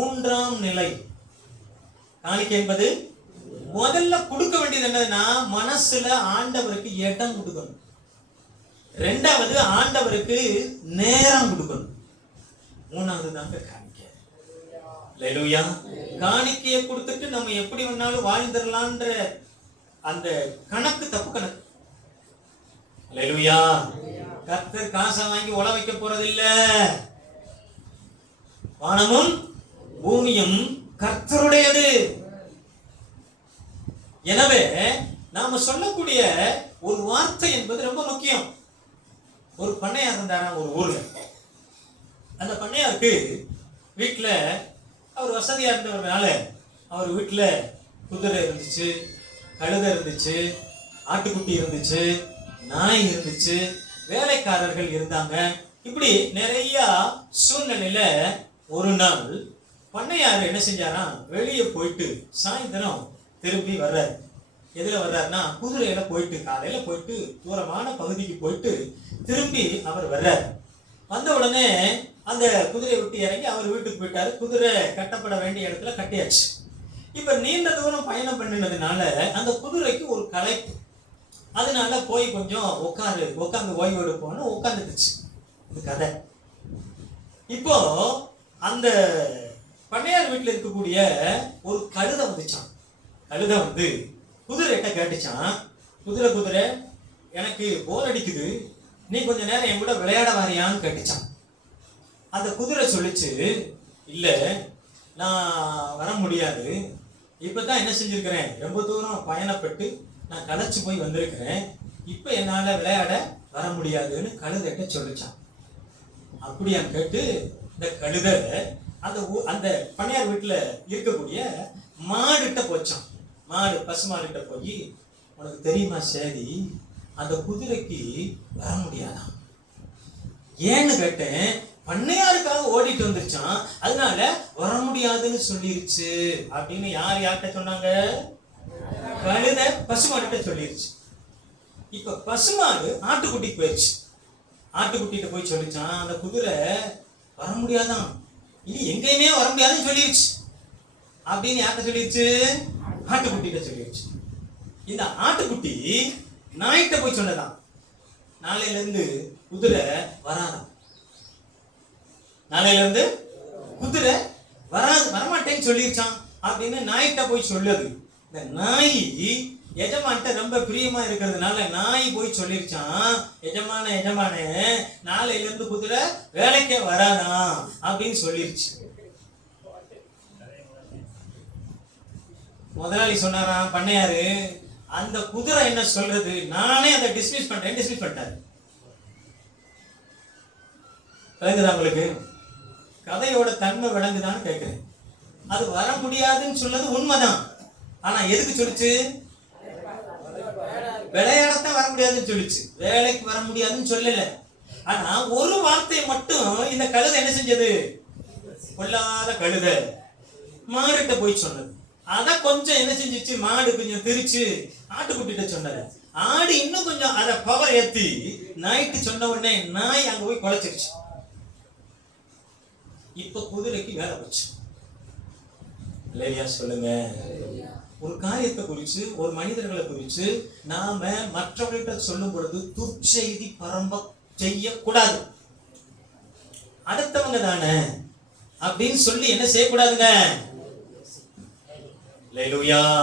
மூன்றாம் நிலை. காணிக்கை என்பது முதல்ல கொடுக்க வேண்டியது என்னதுன்னா மனசுல ஆண்டவருக்கு இடம் கொடுக்கணும். ரெண்டாவது ஆண்டவருக்கு நேரம் கொடுக்கணும். மூணாவது தாங்க காணிக்கை. அல்லேலூயா காணிக்கையை கொடுத்துட்டு நம்ம எப்படி வேணாலும் வாழ்ந்துடலான்ற அந்த கணக்கு தப்பு கணக்கு. லெலுயா கத்தர் காசை வாங்கி உழ வைக்க போறதில்லை. வானமும் பூமியும் கர்த்தருடையது. எனவே நாம சொல்லக்கூடிய ஒரு வார்த்தை என்பது ரொம்ப முக்கியம். ஒரு பண்ணையார் இருந்தாராம் ஒரு ஊர்ல. அந்த பண்ணையாருக்கு வீட்டில் அவர் வசதியா இருந்தவர்னால அவர் வீட்டில் குதிரை இருந்துச்சு கழுதை இருந்துச்சு ஆட்டுக்குட்டி இருந்துச்சு நாய் இருந்துச்சு வேலைக்காரர்கள் இருந்தாங்க. இப்படி நிறைய சூழ்நிலையில ஒரு நாள் பண்ணையார் என்ன செஞ்சாராம் வெளியே போயிட்டு சாயந்தரம் திரும்பி வர்றாரு. எதில் வர்றாருன்னா குதிரையில போயிட்டு காலையில் போயிட்டு தூரமான பகுதிக்கு போயிட்டு திரும்பி அவர் வர்றாரு. வந்த உடனே அந்த குதிரையை விட்டு இறங்கி அவர் வீட்டுக்கு போயிட்டாரு. குதிரை கட்டப்பட வேண்டிய இடத்துல கட்டியாச்சு. இப்போ நீண்ட தூரம் பயணம் பண்ணினதுனால அந்த குதிரைக்கு ஒரு களைப்பு. அதனால போய் கொஞ்சம் உட்காரு உட்காந்து ஓய்வு எடுப்போம்னு உட்காந்துருச்சு இது கதை. இப்போ அந்த பண்ணையார் வீட்டில் இருக்கக்கூடிய ஒரு கழுதை வந்துச்சான் கழுதை வந்து குதிரைகிட்ட கேட்டுச்சான் குதிரை குதிரை எனக்கு போர் அடிக்குது. நீ கொஞ்ச நேரம் என் கூட விளையாட வாரியான்னு கேட்டுச்சான் அந்த குதிரை சொல்லிச்சு இல்லை நான் வர முடியாது. இப்போ தான் என்ன செஞ்சுருக்கிறேன்? ரொம்ப தூரம் பயணப்பட்டு நான் களைச்சு போய் வந்திருக்கிறேன். இப்போ என்னால் விளையாட வர முடியாதுன்னு கழுதைகிட்ட சொல்லிச்சான் அப்படியான்னு கேட்டு இந்த கழுதை அந்த ஊ- அந்த பணியார் வீட்டில் இருக்கக்கூடிய மாடுகிட்ட போச்சான் மாடு பசு மாடுகிட்ட போய் உனக்கு தெரியுமா சேதி அந்த குதிரைக்கு வர முடியாதாம் ஏன்னு கேட்டேன் பண்ணையாருக்காக ஓடிட்டு வந்துருச்சான் அதனால வர முடியாதுன்னு சொல்லிருச்சு. அப்படின்னு யார் யார்கிட்ட சொன்னாங்க? கழுத பசுமாடுகிட்ட சொல்லிருச்சு. இப்ப பசுமாடு ஆட்டுக்குட்டிக்கு போயிடுச்சு ஆட்டுக்குட்டிகிட்ட போய் சொல்லிச்சான் அந்த குதிரை வர முடியாதான் இனி எங்கேயுமே வர முடியாதுன்னு சொல்லிருச்சு. அப்படின்னு யார்கிட்ட சொல்லிருச்சு? ஆட்டுக்குட்டிகிட்ட சொல்லிருச்சு. இந்த ஆட்டுக்குட்டி நாய்கிட்ட போய் சொன்னதான். நாளையில இருந்து குதிரை வராதான் நாளையில இருந்து குதிரை வராது வரமாட்டேன்னு சொல்லிருச்சான் அப்படின்னு நாய்கிட்ட போய் சொல்லுது. இந்த நாய் எஜமான்ட்ட ரொம்ப பிரியமா இருக்கிறதுனால நாய் போய் சொல்லிருச்சான் எஜமான எஜமானே நாளையில இருந்து குதிரை வேலைக்கே வராதான் அப்படின்னு சொல்லிருச்சு. முதலாளி சொன்னாராம் பண்ணையாரு அந்த குதிரை என்ன சொல்றது? நானே அதை டிஸ்மிஸ் பண்றேன் டிஸ்மிஸ் பண்ணிட்டாரு. விளங்குதா உங்களுக்கு? கதையோட தன்மை விளங்குதான்னு கேட்கிறேன் அது வர முடியாதுன்னு சொன்னது உண்மைதான். ஆனா எதுக்கு சொல்லிச்சு? விளையாடத்தான் வர முடியாதுன்னு சொல்லிச்சு. வேலைக்கு வர முடியாதுன்னு சொல்லல. ஆனா ஒரு வார்த்தை மட்டும் இந்த கழுதை என்ன செஞ்சது? கொல்லாத கழுதை. மாடுகிட்ட போய் சொன்னது. அதை கொஞ்சம் என்ன செஞ்சுச்சு? மாடு கொஞ்சம் திரிச்சு ஆட்டுக்குட்டிட்ட சொன்னது. ஆடு இன்னும் கொஞ்சம் அதை பவர் ஏத்தி நைட்டு சொன்ன உடனே நாய் அங்க போய் குலைச்சிருச்சு. இப்ப குதிரைக்கு வேலை போச்சு. இல்லையா? சொல்லுங்க. ஒரு காரியத்தை குறித்து ஒரு மனிதர்களை குறித்து நாம மற்றவர்கிட்ட சொல்லும் பொழுது துர்ச்செய்தி பரம்ப செய்யக்கூடாது. அடுத்தவங்க தானே? அப்படின்னு சொல்லி என்ன செய்யக்கூடாதுங்க? Hallelujah.